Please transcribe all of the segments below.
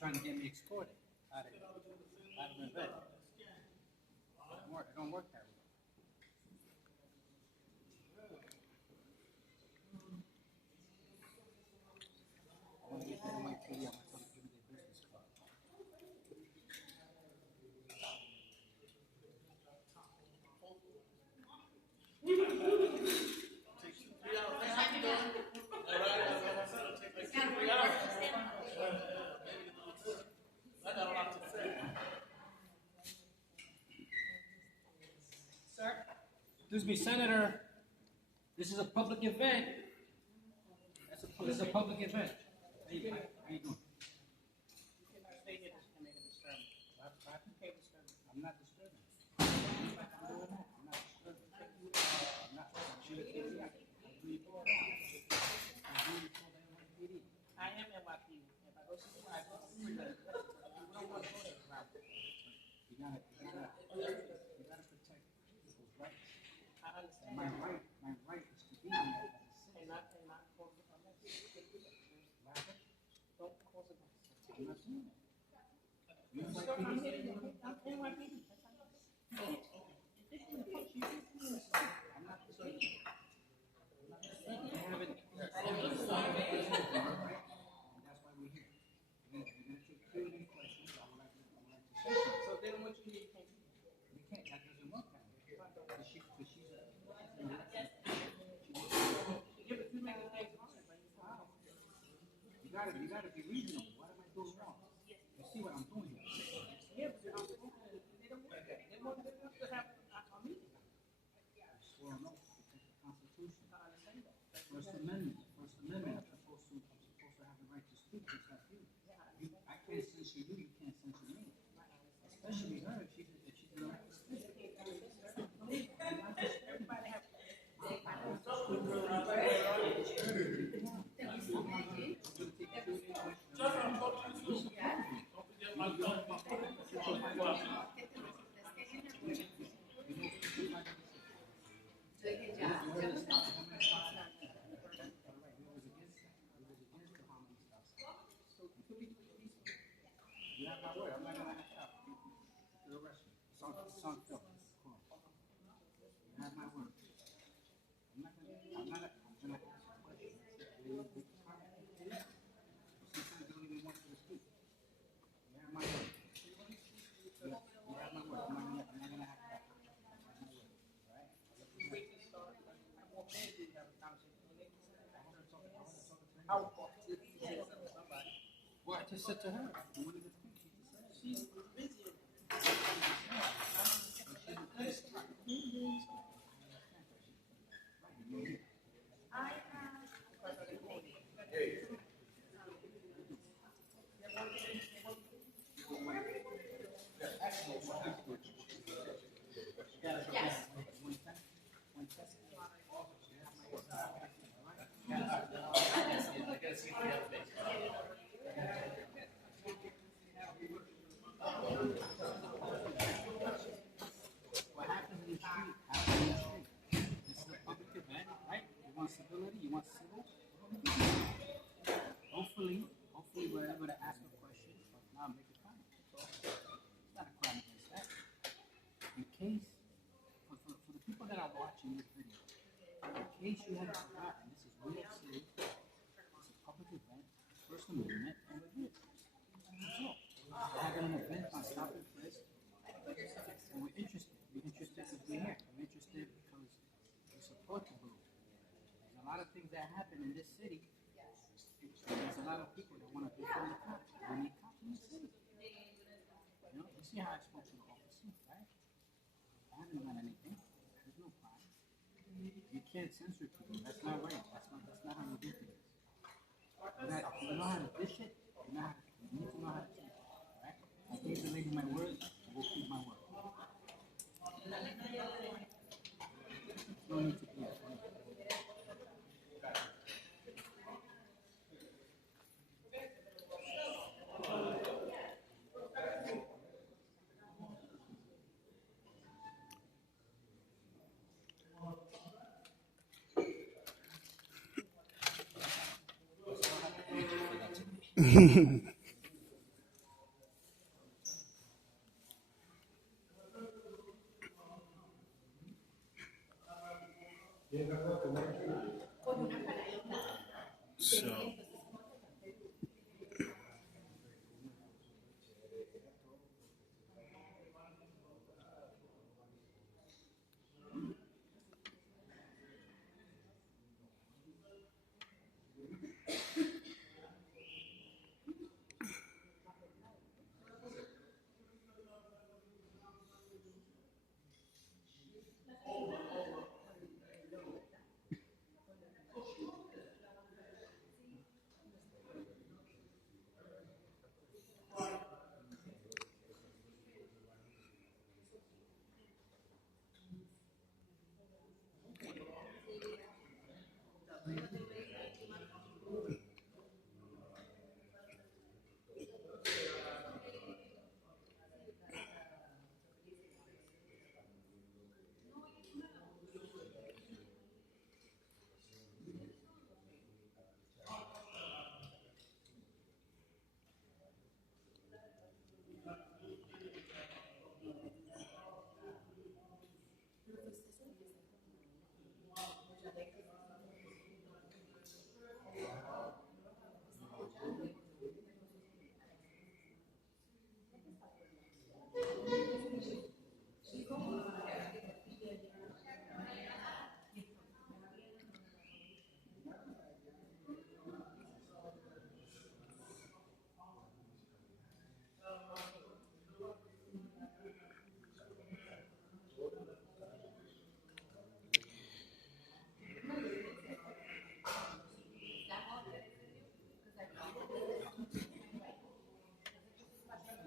trying to get me extorted out of an event. It don't work that way. I want to get to NYPD. I want to give me their business card. Excuse me, Senator. This is a public event. This is a public event. How you doing? I'm not disturbing. I'm not disturbing. I'm not. I am NYPD. If I go to the library, we don't want to go there. You gotta protect people's rights. I understand. My right is to be here as a citizen. And not cause a mess. Don't cause a mess. I'm not doing that. You I'm NYPD. I'm not disturbing. I haven't. That's why we're here. We're gonna take care of these questions. I would like to say something. So then what you need, you can't do. You can't. That doesn't work that way. Because she's an election. You make the things hard, but it's hard. You gotta be reasonable. What am I doing wrong? You see what I'm doing here? Yeah, but they don't want that. They want to have a meeting. Well, no, protect the Constitution. I understand that. First Amendment. I'm supposed to have the right to speak. Just like you. I can't censure you. You can't censure me. Especially her if she's the right to speak. Everybody have. You have my word. I'm not gonna act out. You'll arrest me. It's on film. Cool. You have my word. I'm gonna ask a question. Sometimes you don't even want to speak. You have my word. You have my word. I'm not gonna act out. Alright? Wait to start. I want men to have a conversation. How important is it to say something to somebody? What? Just said to her. What did it think? She's busy. What happens in the street happens in the street. This is a public event, right? You want civility? You want civil? Hopefully we're able to ask a question, but not make a crime. It's not a crime against that. In case, for the people that are watching this video, in case you haven't forgotten, this is real serious. It's a public event, First Amendment, and we're here. That's all. We're having an event on Stop and Frisk, and we're interested. We're interested because we're here. We're interested because we support the group. There's a lot of things that happen in this city. There's a lot of people that want to defend the cops. We need cops in the city. You see how I spoke to the officer, right? I haven't done anything. There's no crime. You can't censor people. That's not right. That's not how you do things. You know how to dish it. You need to know how to teach it. All right? I gave the lady my word. I will keep my word. No need to be afraid. So.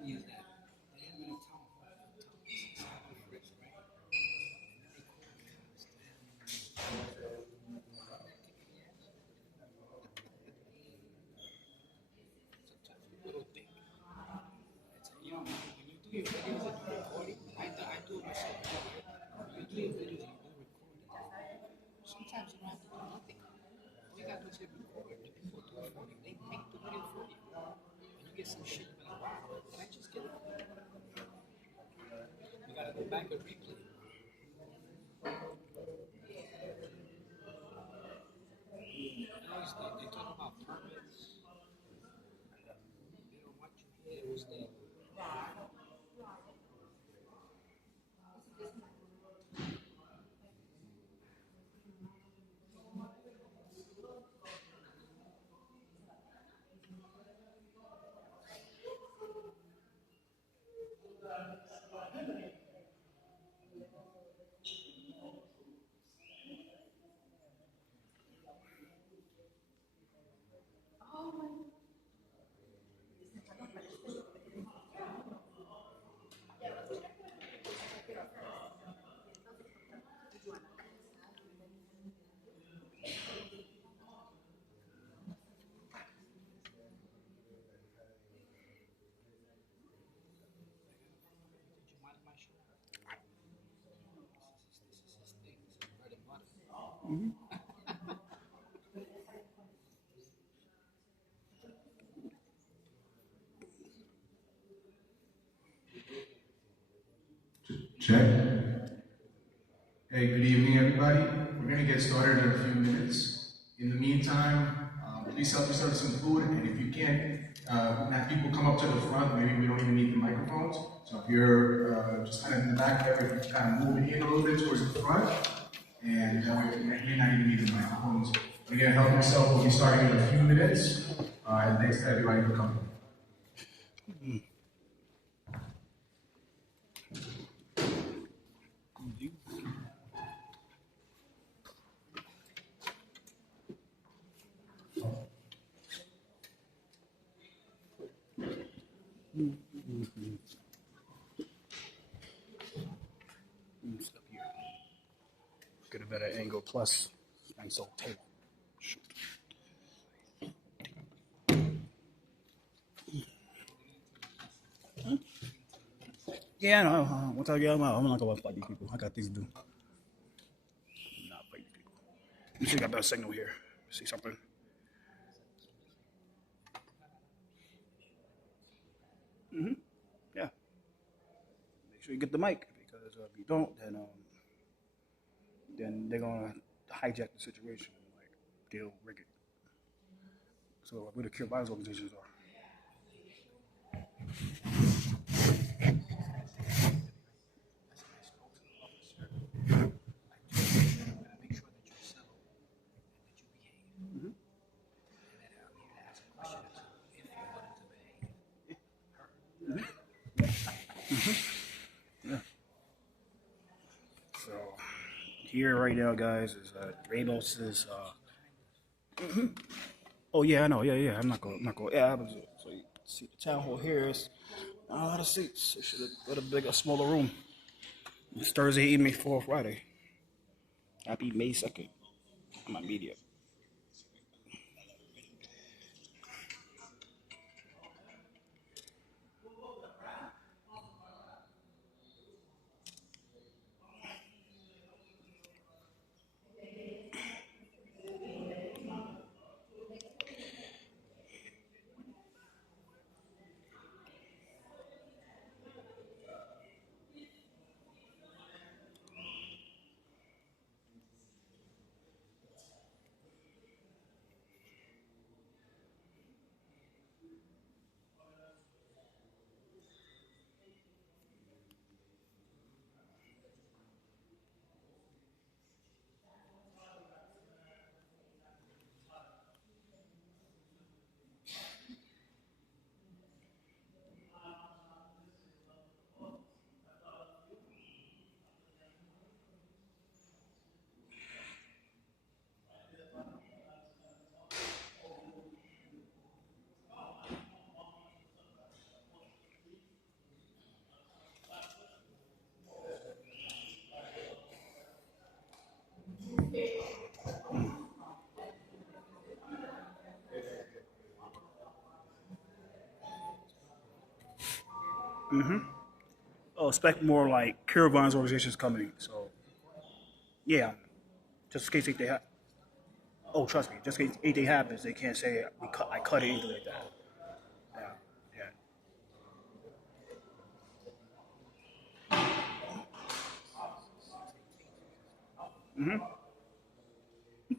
Use that. They have in a town Frisk, right? Sometimes people don't think. When you do your videos and you're recording, I do it myself. When you do your videos and you do recording, sometimes you don't have to do nothing. All you gotta do is hit record. The people do it for you. They make the video for you. And you get some shit, you're like, wow, did I just get it? You gotta go back and replay. They talk about permits. They don't want you here. It was the did you mind my show? This is thing. This is bread and butter. Check. Hey, good evening, everybody. We're going to get started in a few minutes. In the meantime, please help yourself to some food, and if you can't have people come up to the front, maybe we don't even need the microphones. So if you're just kind of in the back there, if you kind of move in a little bit towards the front, and we may not even need the microphones. But again, help yourself. We'll be starting in a few minutes, and thanks to everybody for coming. Step here. Get a better angle. Plus, nice old table. Shoot. Yeah, I know. What I get, I'm not gonna fight these people. I got things to do. Not fight these people. Let me see if I got better signal here. See something? Yeah. Make sure you get the mic because if you don't, then they're gonna hijack the situation and like they'll rig it. So where the cure violence organizations are. Make sure that you're civil and that you behave. Mm-hmm. And then I'm here to ask a question if you wanted to behave. Yeah. So here right now, guys, is Ramos is. Oh yeah, I know. Yeah. I'm not going. Yeah, so you see the town hall here is not a lot of seats. It should have got a smaller room. It's Thursday evening for Friday. Happy May 2nd. My media. Oh, expect more like cure violence organizations coming. So yeah, just in case they have. Oh, trust me, just in case anything happens, they can't say I cut it anything like that. Yeah.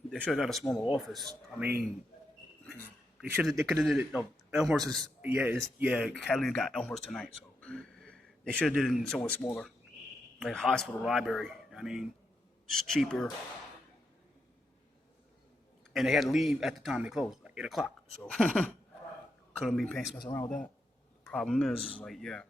They should have got a smaller office. I mean, they could have did it. No, Elmhurst is Catalina got Elmhurst tonight, so they should have did it in somewhere smaller, like hospital, library. I mean, it's cheaper, and they had to leave at the time they closed, like 8 o'clock. So couldn't be paying messing around with that. Problem is like, yeah, right.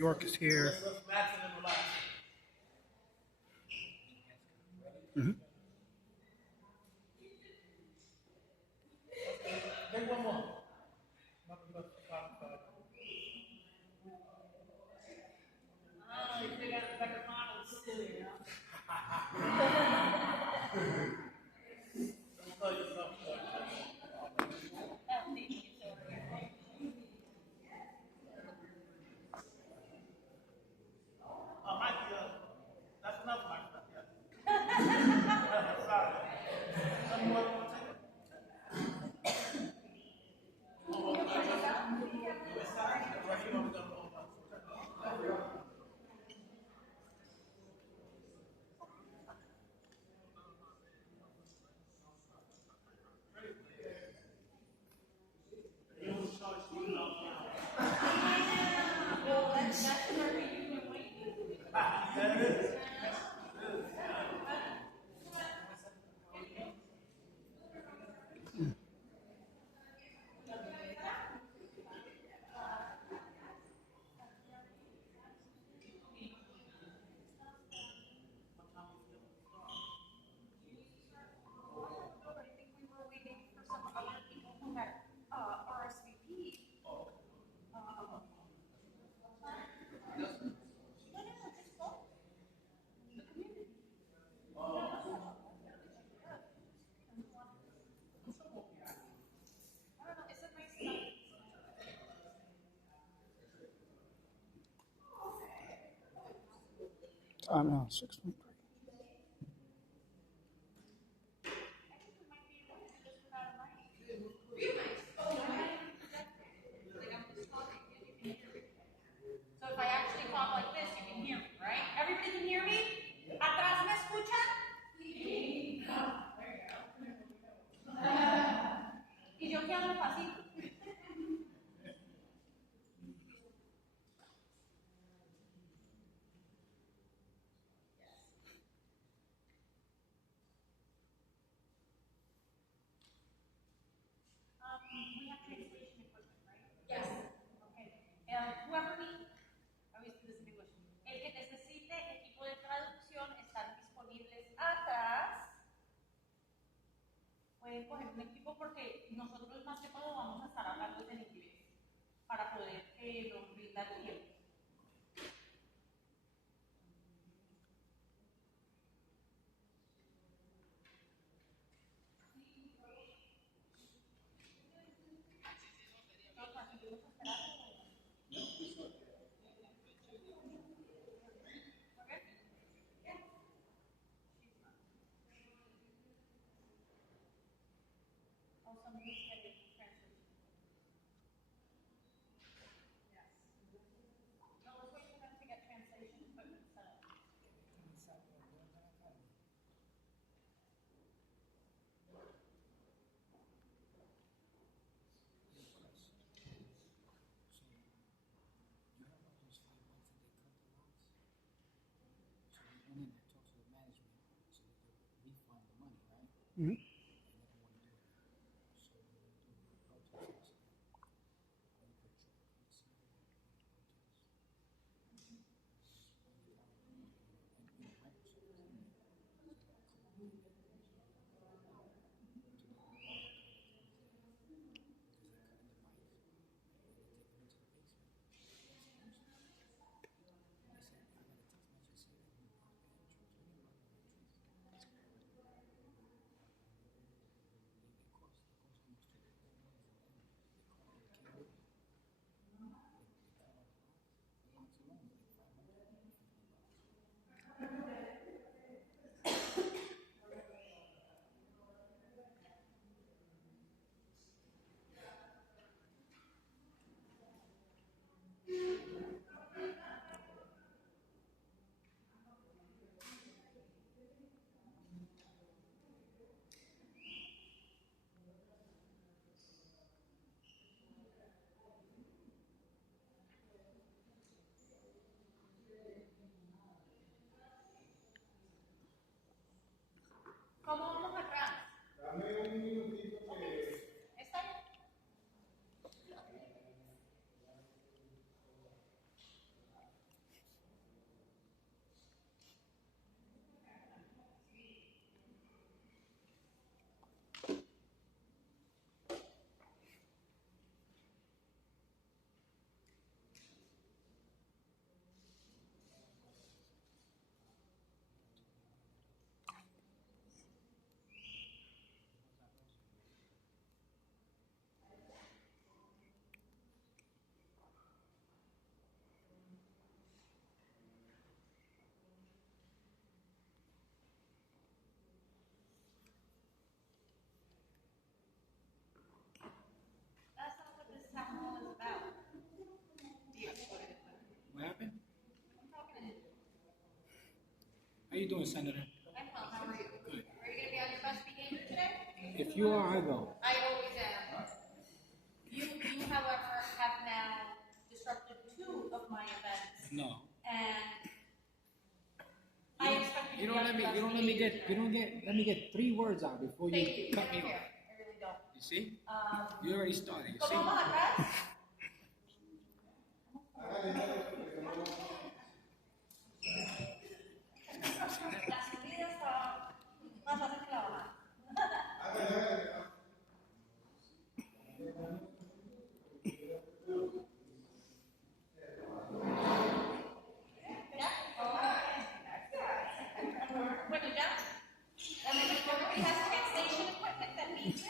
York is here. Mm-hmm. No, 6 1. So if I actually talk like this, you can hear me, right? Everybody can hear me? ¿Atrás me escuchan? Sí. Y yo que hablo pasito. We have translation equipment, right? Yes. Okay. Whoever needs, I always do this in English. El que necesite equipo de traducción están disponibles atrás. Pueden coger un equipo porque nosotros más que todo vamos a estar hablando en inglés para poder nos brindar tiempo. Mm-hmm. you doing, Senator? I'm well. How are you? Good. Are you going to be on your best behavior today? If you are, I will. I always am. You, however, have now disrupted 2 of my events, No. and I expect You to don't be let on me. your You best don't let me behavior get. You today. don't let me get 3 words out before Thank you you. cut I me don't off. care. I really don't. You see? Um, You already started. You see? ¿Cómo vas? La subida está más fácil que la bajada. Bueno, ya. I mean, if nobody has translation equipment that needs it.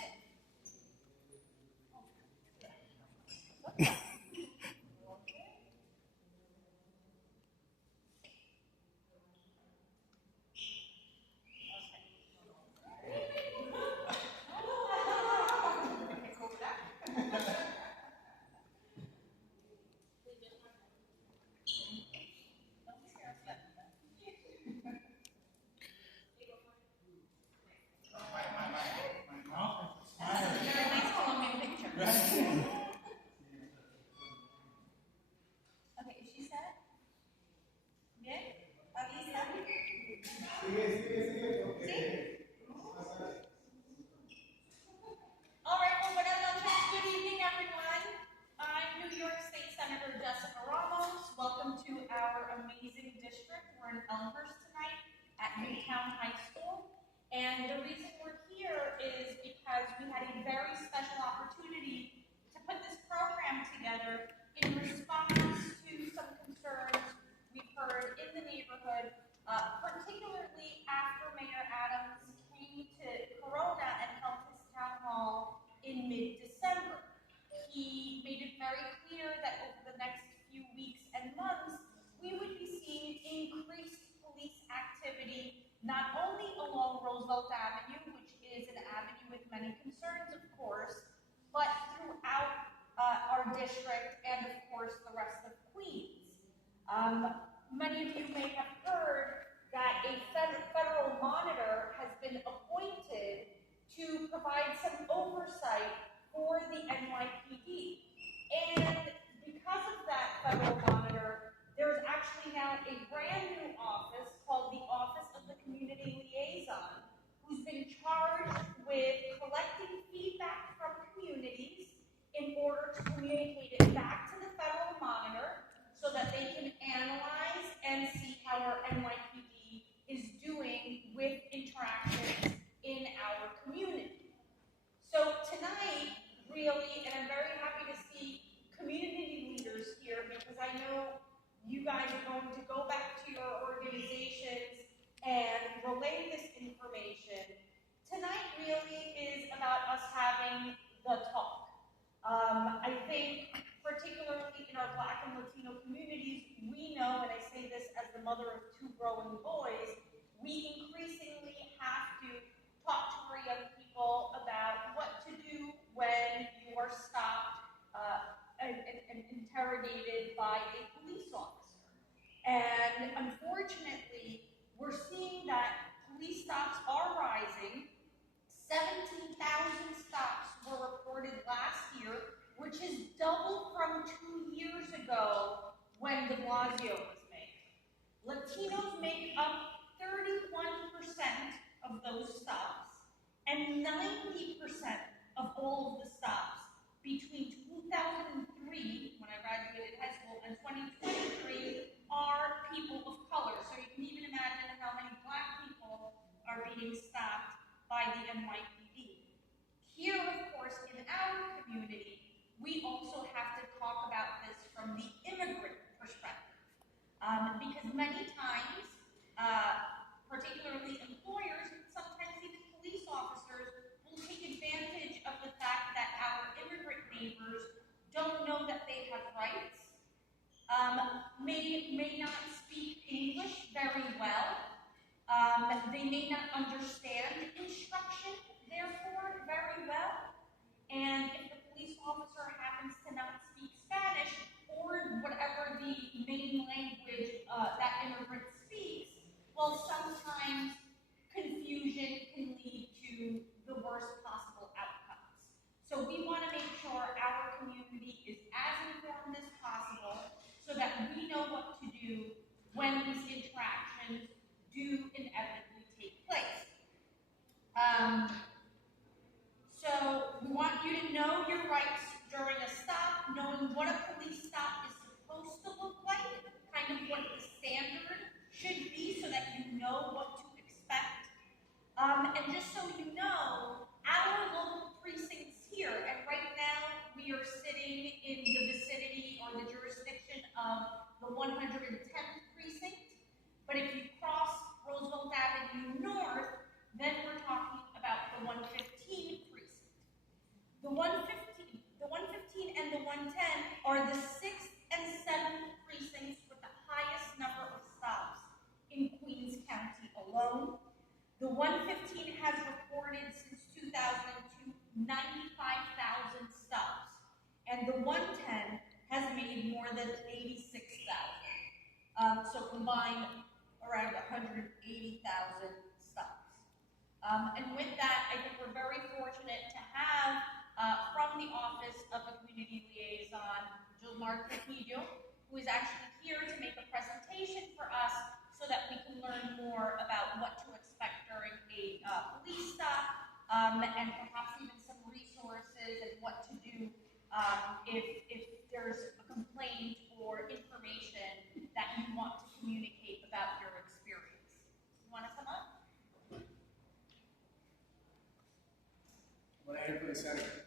Very nice Colombian picture. Okay, is she set? Bien? ¿Está lista? ¿Sí? All right, well, buenas noches. Good evening, everyone. I'm New York State Senator Jessica Ramos. Welcome to our amazing district. We're in Elmhurst tonight at Newtown High School. And the reason we're here is because we had a very special opportunity to put this program together in response to some concerns we've heard in the neighborhood, particularly after Mayor Adams came to Corona and held his town hall in mid-December. He made it very clear that over the next few weeks and months, we would be seeing increased police activity, not only along Roosevelt Avenue, which is an avenue with many concerns, of course, but throughout our district and, of course, the rest of Queens. Many of you may have heard that a federal monitor has been appointed to provide some oversight for the NYPD. And because of that federal monitor, there's actually now a brand new office called the Office of the Community Liaison, who's been charged with collecting feedback from communities in order to communicate it back to the federal monitor so that they can analyze and see how our NYPD is doing with interactions in our community. So tonight, really, and I'm very happy to see community leaders here because I know you guys are going to go back to your organizations and relay this information. Tonight really is about us having the talk. I think particularly in our Black and Latino communities, we know, and I say this as the mother of 2 growing boys, we increasingly have to talk to our young people about what to do when you are stopped and interrogated by a police officer. And unfortunately, we're seeing that police stops are rising. 17,000 stops were reported last year, which is double from 2 years ago when de Blasio was mayor. Latinos make up 31% of those stops, and 90% of all of the stops between 2003, when I graduated high school, and 2023 are people of color. So you can even imagine how many Black people are being stopped by the NYPD. Here, of course, in our community, we also have to talk about this from the immigrant perspective. Because many times, particularly employers, sometimes even police officers, will take advantage of the fact that our immigrant neighbors don't know that they have rights, may not speak English very well, they may not understand instruction, therefore, very well, and if the police officer happens to not speak Spanish or whatever the main language that immigrant speaks, well, sometimes sometimes confusion can lead to the worst possible outcomes. So we want to make sure our community is as informed as possible so that we know what to do when these interactions do inevitably take place. So we want you to know your rights during a stop, knowing what a police stop is supposed to look like, kind of what the standard should be so that you know what to expect. And just so you know, our local precincts here, and right now we are sitting in the vicinity or the jurisdiction of the 110th precinct, but if you cross Roosevelt Avenue North, then we're talking about the 115th precinct. The 115 and the 110 are the 6th and 7th precincts with the highest number of stops in Queens County alone. The 115 has reported since 2002 95,000 stops, and the 110 has made more than 86,000. So combined, around 180,000 stops. And with that, I think we're very fortunate to have from the Office of a Community Liaison, Gilmar Trujillo, who is actually here to make a presentation for us so that we can learn more about what to expect during a police stop, and perhaps even some resources and what to do if there's a complaint or information that you want to communicate about your experience. You want to come up? What I hear for the Senator.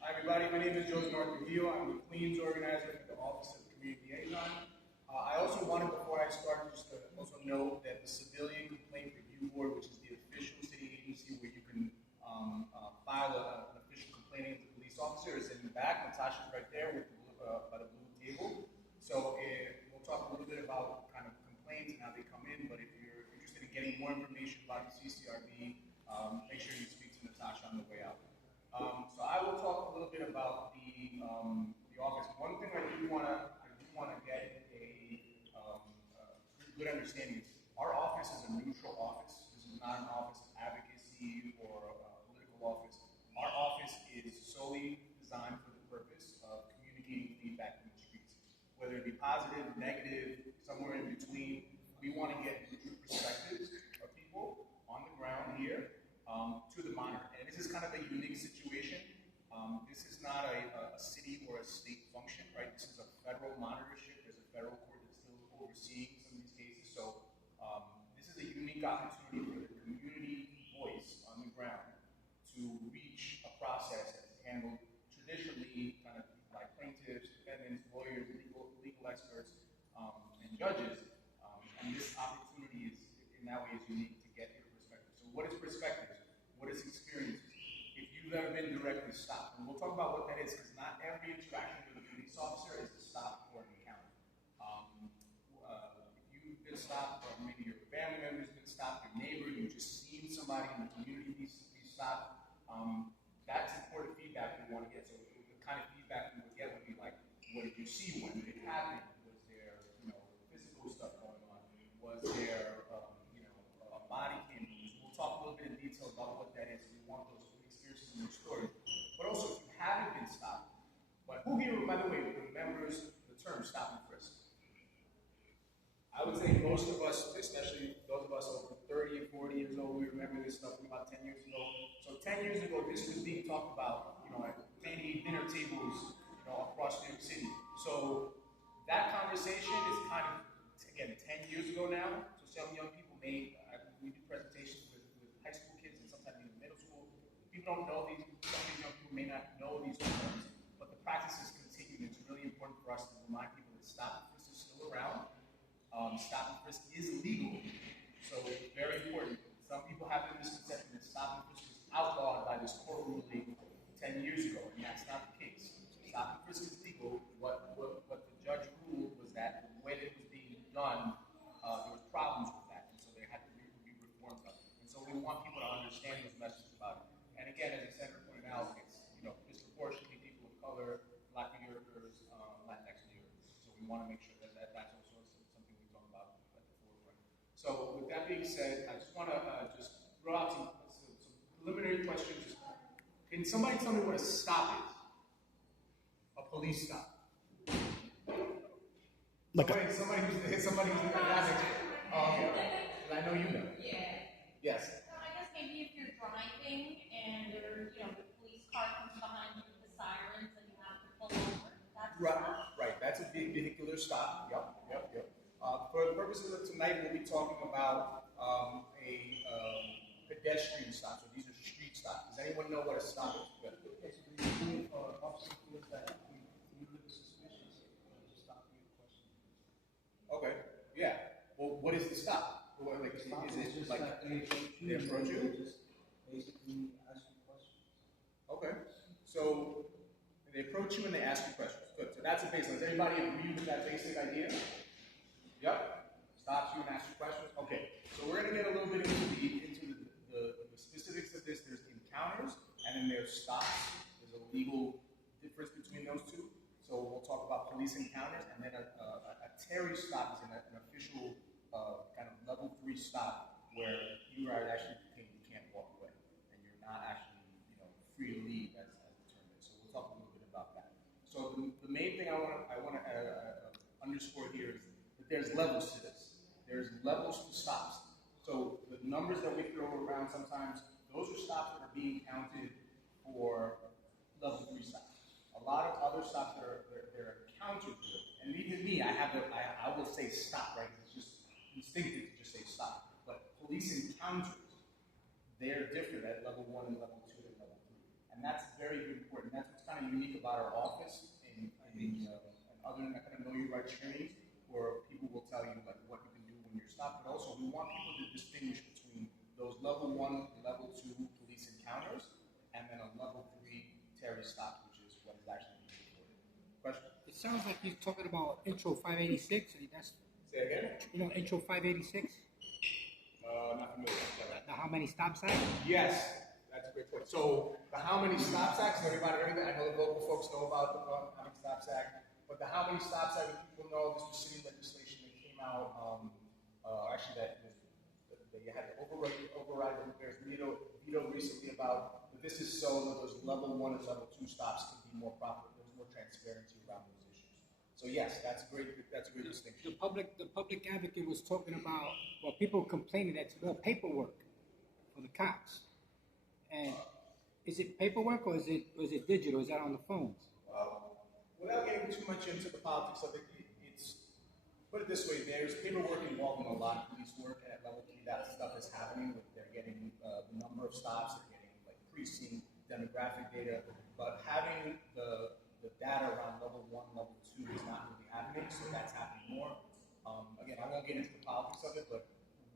Hi everybody, my name is Joseph Trujillo. I'm the Queens organizer for the Office of Community Liaison. I also wanted, before I start, just to also note that the Civilian Complaint Review Board, which is the official city agency where you can file an official complaint against a police officer, is in the back. Natasha's right there with by the blue table. So we'll talk a little bit about kind of complaints and how they come in, but if you're interested in getting more information about the CCRB, make sure you speak to Natasha on the way out. So I will talk a little bit about the office. One thing I do want to get a good understanding is our office is a neutral office. This is not an office of advocacy or a political office. Our office is solely designed for the purpose of communicating feedback from the streets, whether it be positive, negative, somewhere in between. We want to get neutral perspectives of people on the ground here to the monitor. And this is kind of a unique situation. This is not a city or a state function, right? This is a federal monitorship. There's a federal court that's still overseeing some of these cases. So this is a unique opportunity for the community voice on the ground to reach a process that's handled traditionally kind of by plaintiffs, defendants, lawyers, legal experts, and judges. And this opportunity is, in that way, is unique to get your perspective. So what is perspective? What is experience? If you've ever been directly stopped, and we'll talk about what that is, because not every interaction with a police officer is a stop or an encounter. If you've been stopped, or maybe your family member's been stopped, your neighbor, you've just seen somebody in the community be stopped, that's important feedback we want to get. So the kind of feedback we would get would be like, what did you see? When did it happen? Was there, physical stuff going on? Was there, a body cam use? We'll talk a little bit in detail about what that is. We want those experiences in your story. But also, if you haven't been stopped, but who here, by the way, remembers the term stop and frisk? I would say most of us, especially those of us over 30 and 40 years old, we remember this stuff from about 10 years ago. So 10 years ago, this was being talked about, at many dinner tables, across New York City. So that conversation is kind of, again, 10 years ago now. So some young people we do presentations with high school kids and sometimes even middle school. People don't know some of these young people may not know these terms, but the practice is continuing. It's really important for us to remind people that stop and frisk is still around. Stop and frisk is legal. So it's very important. Some people have the misconception that stop and frisk was outlawed by this court ruling 10 years ago, and that's not the case. Stop and frisk is legal. What the judge ruled was that the way that it was being done, there was problems with that, and so there had to be reforms of it. And so we want people to understand those messages about it. And again, as the Senator pointed out, it's disproportionately people of color, Black New Yorkers, Latinx New Yorkers. So we want to make sure that that's So with that being said, I just want to just throw out some preliminary questions. Can somebody tell me what a stop is? A police stop. Like somebody who's dynamic. Oh, okay. I know you know. Yeah. Yes. So I guess maybe if you're driving and there, the police car comes behind you with the sirens and you have to pull over, that's Right. stop. Right. That's a big vehicular stop. Yep. For the purposes of tonight, we'll be talking about a pedestrian stop. So these are street stops. Does anyone know what a stop is? Good. Yes, we officer feels that you look suspicious, just stop you and question you. Okay. Yeah. Well, what is the stop? Like, Stop is just it like that they approach you? just basically ask you questions. Okay. So they approach you and they ask you questions. Good. So that's a baseline. Does anybody agree with that basic idea? Yep. Stops you and asks you questions. Okay. So we're going to get a little bit into the specifics of this. There's encounters and then there's stops. There's a legal difference between those two. So we'll talk about police encounters, and then a Terry stop is an official kind of level 3 stop where you are actually detained. You can't walk away, and you're not actually free to leave as determined. So we'll talk a little bit about that. So the main thing I want to underscore here is that there's levels to this. There's levels to stops. So the numbers that we throw around sometimes, those are stops that are being counted for level 3 stops. A lot of other stops that are countered to it, and even me, I will say stop, right? It's just instinctive to just say stop. But police encounters, they're different at level 1 and level 2 and level 3, and that's very important. That's what's kind of unique about our office and other than that kind of know your rights trainings, where people will tell you like what you can do when you're stopped. But also, we want people to distinguish between those level 1 and level 2 police encounters, and then a level 3 Terry stop, which is what is actually being reported. Question? It sounds like you're talking about Intro 586. That's Say again? Intro 586. Not familiar with that. The how many stop signs? Yes, that's a great point. So the How Many Stops Act, everybody, I know the local folks know about the How Many Stops Act, but the How Many Stops Act, people know this was city legislation that came out, actually that you had to override the mayor's veto recently about, but this is so that those level 1 and level 2 stops can be more proper. There's more transparency around those issues. So yes, that's a great distinction. The public advocate was talking about, well, people complaining that it's more paperwork for the cops. And is it paperwork or is it digital? Is that on the phones? Without getting too much into the politics of it, it's put it this way: there's paperwork involved in a lot of police work, and at level 3, that stuff is happening. They're getting the number of stops, they're getting like precinct demographic data, but having the data around level 1, level 2 is not really happening, so that's happening more. Again, I won't get into the politics of it, but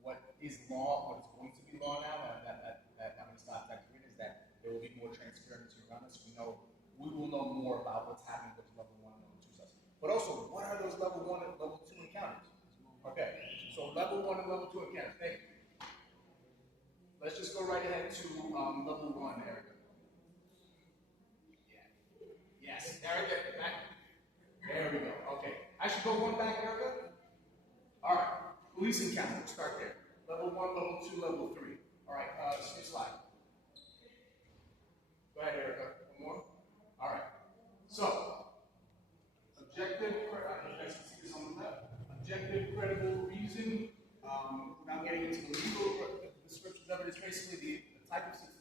what is law, what is going to be law now, and that How Many Stops Act is that there will be more transparency around this. We will know more about what's happening with level 1 and level 2 stuff. But also, what are those level 1 and level 2 encounters? Okay, so level 1 and level 2 encounters. Thank you. Let's just go right ahead to level 1, Erica. Yeah. Yes, Erica, back. There we go. Okay. I should go one back, Erica? All right. Police encounter. We'll start there. Level 1, level 2, level 3. All right. Skip slide. Go ahead, Erica. One more. All right. So, objective, you guys can see this on the left. Objective, credible reason. Without getting into the legal descriptions of it, it's basically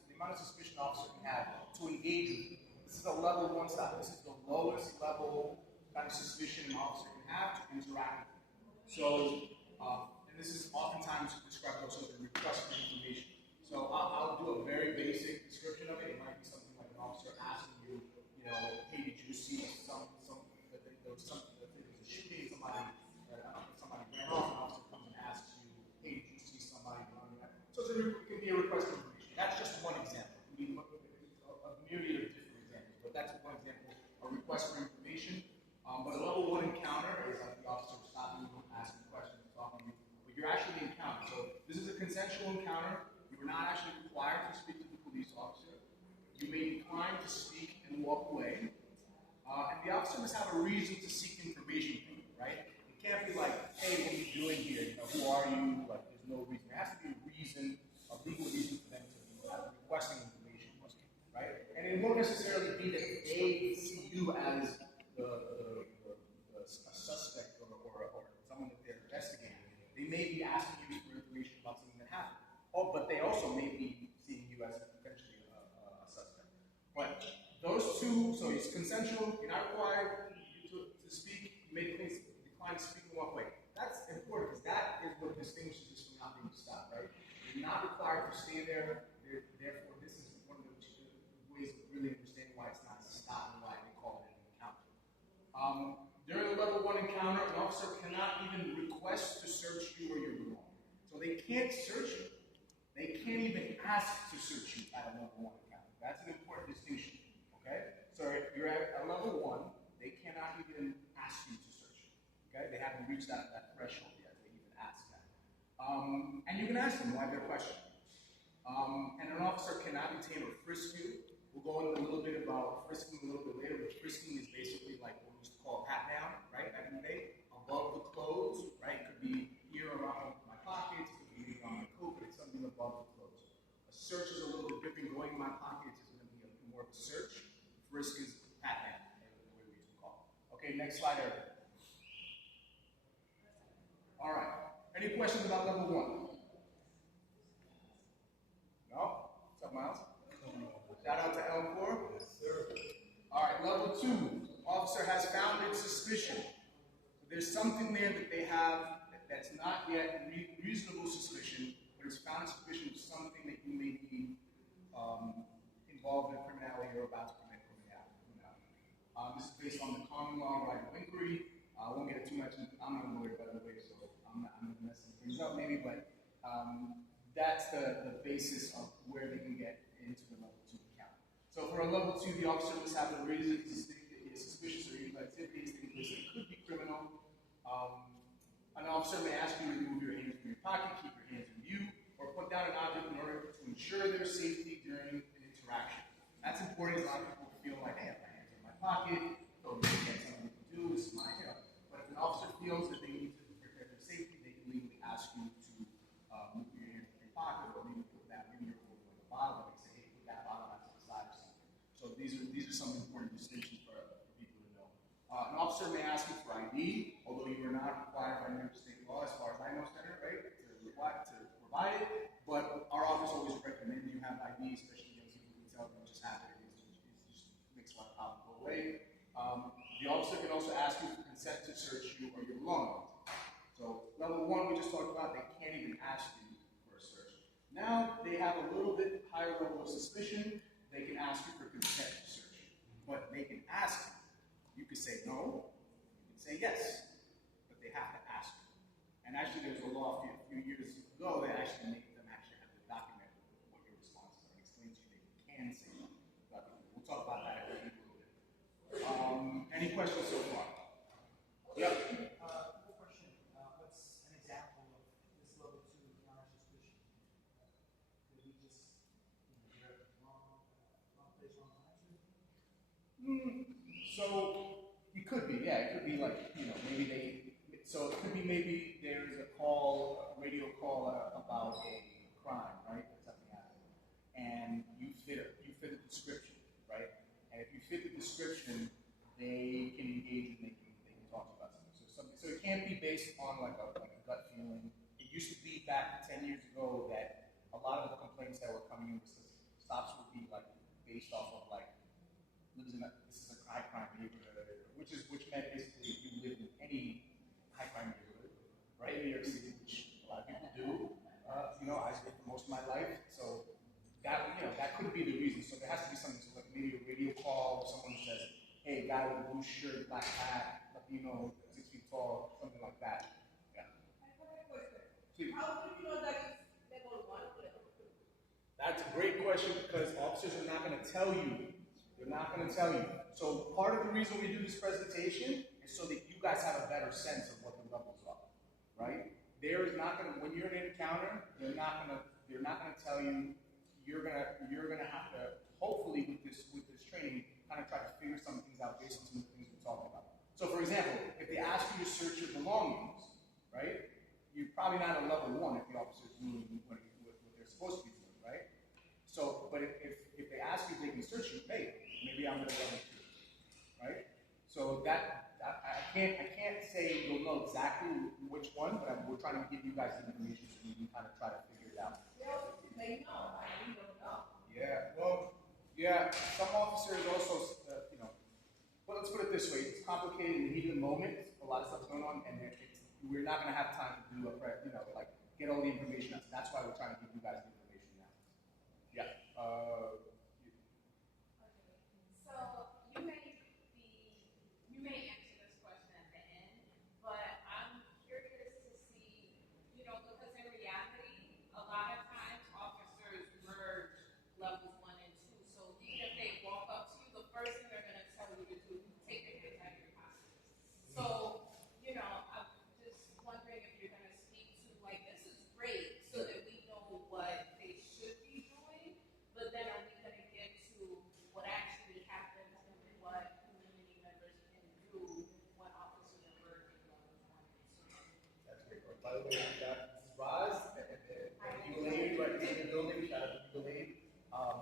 the amount of suspicion officer can have to engage with. This is a level 1 stop. This is the lowest level kind of suspicion an officer can have to interact with. So, and this is oftentimes described also as a request for information. So I'll do a very basic description of it. It might be something like an officer asking you, hey, did you see that there was something, that there was a shooting, somebody ran off, an officer comes and asks you, hey, did you see somebody running that? So it can be a request for information. That's just one example. It can be a myriad of different examples, but that's one example, a request for information. But a level 1 encounter is like the officer stopping you, asking questions, talking to you, but you're actually encountered. So this is a consensual encounter. You are not actually required to speak to the police officer. You may decline to speak and walk away. And the officer must have a reason to seek information from you, right? It can't be like, hey, what are you doing here? Who are you? Like, essential. You're not required to speak. You may decline to speak in one way. That's important because that is what distinguishes us from not being stopped, right? You're not required to stay there. Therefore, this is one of the ways of really understanding why it's not a stop and why they call it an encounter. During a level 1 encounter, an officer cannot even request to search you or your belongings. So they can't search you. They can't even ask to search you at a level 1 encounter. That's an important distinction. Okay? So if you're at a level 1, they cannot even ask you to search you. Okay? They haven't reached that threshold yet. They even ask that. And you can ask them why they're questioning. And an officer cannot detain or frisk you. We'll go into a little bit about frisking a little bit later, but frisking is basically like what we used to call pat down, right? Back in the day, above the clothes, right? It could be here around my pockets, it could be around my coat, but it's something above the clothes. A search is a little bit different. Going in my pockets is going to be more of a search. Frisk is pat down, the way we used to call it. Okay, next slide, Eric. All right. Any questions about level 1? No? What's up, Miles? Shout out to L4. Yes, sir. All right, level 2. Officer has founded suspicion. So there's something there that they have that's not yet reasonable suspicion, but it's founded suspicion of something that you may be involved in criminality or about to commit criminality. This is based on the common law right of inquiry. I won't get too much into, I'm not a lawyer, by the way, so I'm going to mess some things up maybe, but that's the basis of where they can get into the level 2 account. So for a level 2, the officer must have the reason to think that he is suspicious or illegal activities taking place that could be criminal. An officer may ask you to remove your hands from your pocket, keep your hands in view, or put down an object in order to ensure their safety during an interaction. That's important. A lot of people feel like, hey, I have my hands in my pocket, so this is something we can do, this is my help. But if an officer feels that they need to protect their safety, they can legally ask you to move your hands in your pocket, or maybe put that, maybe you're holding like a bottle, and they say, hey, put that bottle out to the side or something. So these are some important distinctions for people to know. An officer may ask you for ID, although you are not required by New York State law, as far as I know, Senator, right, to provide it. But our office always recommends you have ID, especially against people who tell them just have it. It just makes one problem go away. The officer can also ask you for consent to search you or your belongings. So level 1 we just talked about, they can't even ask you for a search. Now they have a little bit higher level of suspicion. They can ask you for consent to search you, but they can ask you. You can say no, you can say yes, but they have to ask you. And actually there's a law a few years ago that actually made them actually have to document what your responses are and explain to you that you can say no. We'll talk about that in a little bit. Any questions so far? Yep. Quick question. What's an example of this level 2 encounter suspicion? Did we just, you're at the wrong place, wrong time? So it could be, yeah. It could be like, maybe so it could be maybe there's a radio call about a crime, right? That something happened. And you fit the description, right? And if you fit the description, they can engage and they can talk to you about something. So it can't be based on like a gut feeling. It used to be back 10 years ago that a lot of the complaints that were coming in with stops would be like based off of like this is a high crime neighborhood, which meant basically if you lived in any high crime neighborhood, right, in New York City, which a lot of people do. I spent most of my life, so that could be the reason. So there has to be something. So like maybe a radio call, or someone says, "Hey, guy with a blue shirt, black hat, Latino, 6 feet tall," something like that. Yeah. I have a question. Please. How do you know that it's level 1 or level 2? That's a great question because officers are not going to tell you. They're not going to tell you. So part of the reason we do this presentation is so that you guys have a better sense of what the levels are, right? There is not going to, when you're in an encounter, they're not going to tell you. You're going to have to, hopefully with this training, kind of try to figure some things out based on some of the things we're talking about. So for example, if they ask you to search your belongings, right? You're probably not at level 1 if the officer's doing what they're supposed to be doing, right? So, but if they ask you if they can search you, hey, maybe I'm at level 2, right? So I can't say you'll know exactly which one, but we're trying to give you guys the information so you can kind of try to figure it out. They also may know. I really don't know. Yeah, well, yeah. Some officers also, Well, let's put it this way: it's complicated in the heat of the moment. A lot of stuff's going on, and we're not going to have time to do like get all the information out. So that's why we're trying to give you guys the information now. Yeah. So you may answer this question at the end, but I'm curious to see, because in reality, a lot of times officers merge levels 1 and 2. So even if they walk up to you, the first thing they're going to tell you to do is take their hands out of your pockets. So, I'm just wondering if you're going to speak to, like, this is great so that we know what they should be doing, but then are we going to get to what actually happens and what community members can do when officers are merging levels 1 and 2? That's great. By the way, we got Mrs. Roz, and Eagle Lady, right in the building. Shout out to Eagle Lady.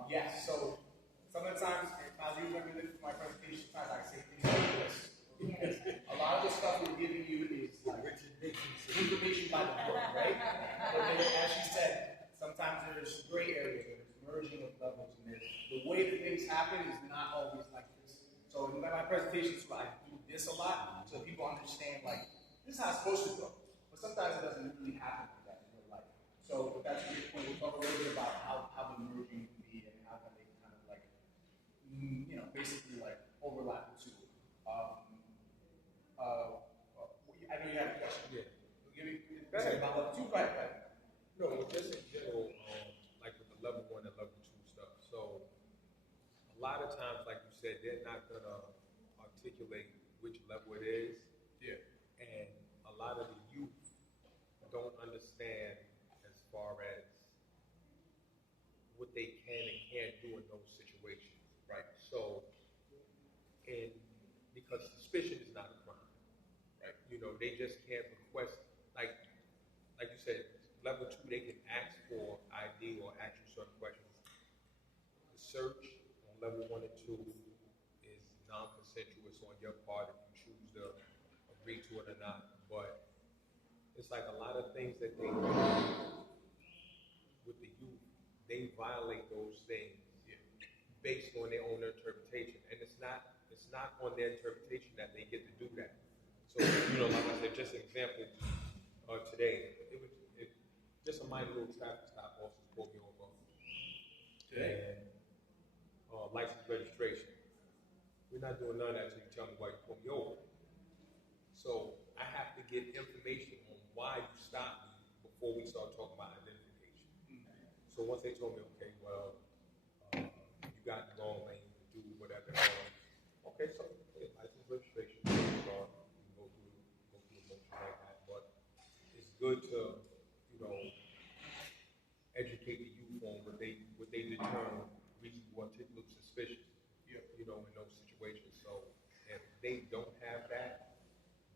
Yes, so sometimes, as you remember this, my presentation times, I say things like this. A lot of the stuff we're giving you is like information by the book, right? But then, as she said, sometimes there's gray areas, there's merging of levels, and the way that things happen is not always like this. So in my presentations, I do this a lot, so people understand, like, this is how it's supposed to go. But sometimes it doesn't really happen like that in real life. So that's a good point. We'll talk a little bit about how the merging can be and how can they kind of like, basically like overlap the two. I know you have a question. Yeah. Give me about level 2, right? No, just in general, like with the level 1 and level 2 stuff. So a lot of times, like you said, they're not gonna articulate which level it is. Yeah. And a lot of the youth don't understand as far as what they can and can't do in those situations. Right. So, and because suspicion is not a crime, right? They just can't request, like you said, level 2, they can ask for ID or ask you certain questions. The search on level 1 and 2 is non-consensual. It's on your part if you choose to agree to it or not. But it's like a lot of things that they do with the youth, they violate those things based on their own interpretation. And it's not on their interpretation that they get to do that. So, like I said, just an example, today, it was just a minor little traffic stop, officers pulled me over. Today? And license registration. We're not doing none of that until you tell me why you pulled me over. So I have to get information on why you stopped me before we start talking about identification. Mm-hmm. So once they told me, okay, well, you got the wrong lane to do whatever. Okay, so license registration, start, go through a motion like that. But it's good to, educate the youth on what they determine reasonable articulate suspicion, in those situations. So if they don't have that,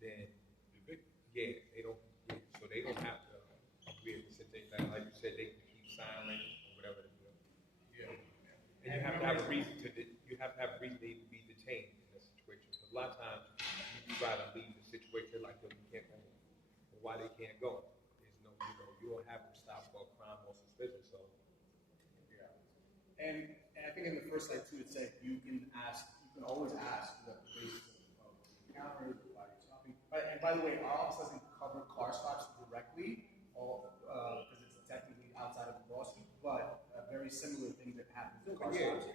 then they don't. Yeah, so they don't have to agree to things like you said. They can keep silent or whatever they do. Yeah. And you have to have a reason to be detained in that situation. Because a lot of times you try to leave the situation like, you can't go home. Or why they can't go? There's no, you don't have them stop for a crime or suspicion. So yeah. And I think in the first slide too, it said you can always ask the basis of the encounter, why you're stopping. And by the way, our office doesn't cover car stops directly, because it's technically outside of the lawsuit, but very similar things that happen to car stops.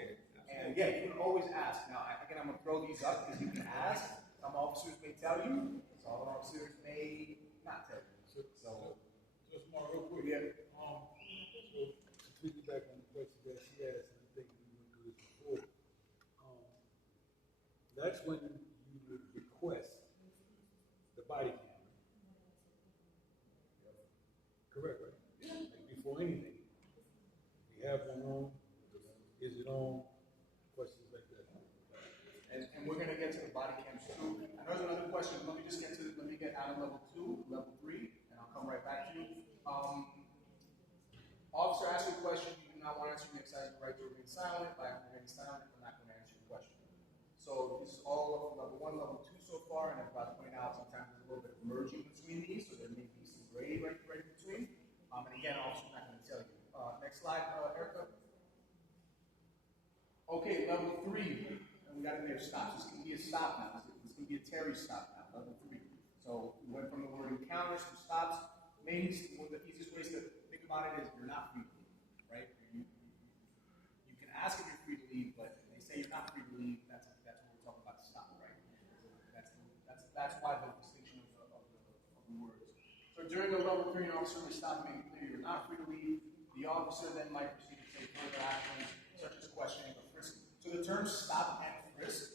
And you can always ask. Now, again, I'm going to throw these up because you can ask. Some officers may tell you, some officers may not tell you. So just more real quick. Yeah. So to piggyback on the question that she asked, and I think we went through this before. That's when you would request the body cam. Correct, right? Yeah. Like before anything, we have one on. Is it on? Questions like that. And we're going to get to the body cams too. I know there's another question. Let me get out of level 2, level 3, and I'll come right back to you. Officer asks you a question, you do not want to answer, you exercise the right to remain silent. By remaining silent, I'm not going to answer your question. So this is all of level 1, level 2 so far, and as I pointed out, sometimes there's a little bit of merging between these, so there may be some gray right in between. And again, officer's not going to tell you. Next slide, Erica. Okay, level 3. And we got in there, stop. This can be a stop now. This can be a Terry stop now, level 3. So we went from the word encounters to stops. Maybe one of the easiest ways to think about it is you're not free to leave, right? You can ask if you're free to leave, but they say you're not free to leave. That's what we're talking about, stop, right? That's why the distinction of the words. So during the level 3, an officer may stop and make it clear you're not free to leave. The officer then might proceed to take further actions, such as questioning or frisking. So the terms stop and frisk,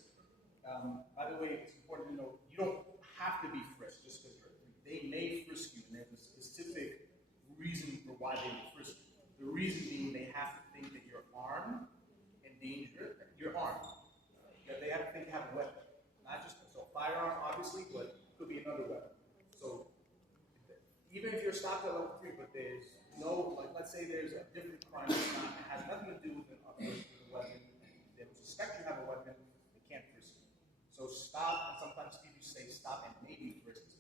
by the way, it's important to know, you don't have to be frisked just because you're free. They may frisk you, and there's a specific reason for why they would frisk you. The reason being they have to think that you're armed and dangerous. You're armed. That they have to think you have a weapon. Not just so firearm, obviously, but it could be another weapon. So even if you're stopped at level 3, but there's no, like, let's say there's a different crime that has nothing to do with a weapon, and they suspect you have a weapon, they can't frisk you. So stop, and sometimes people say stop and maybe frisk.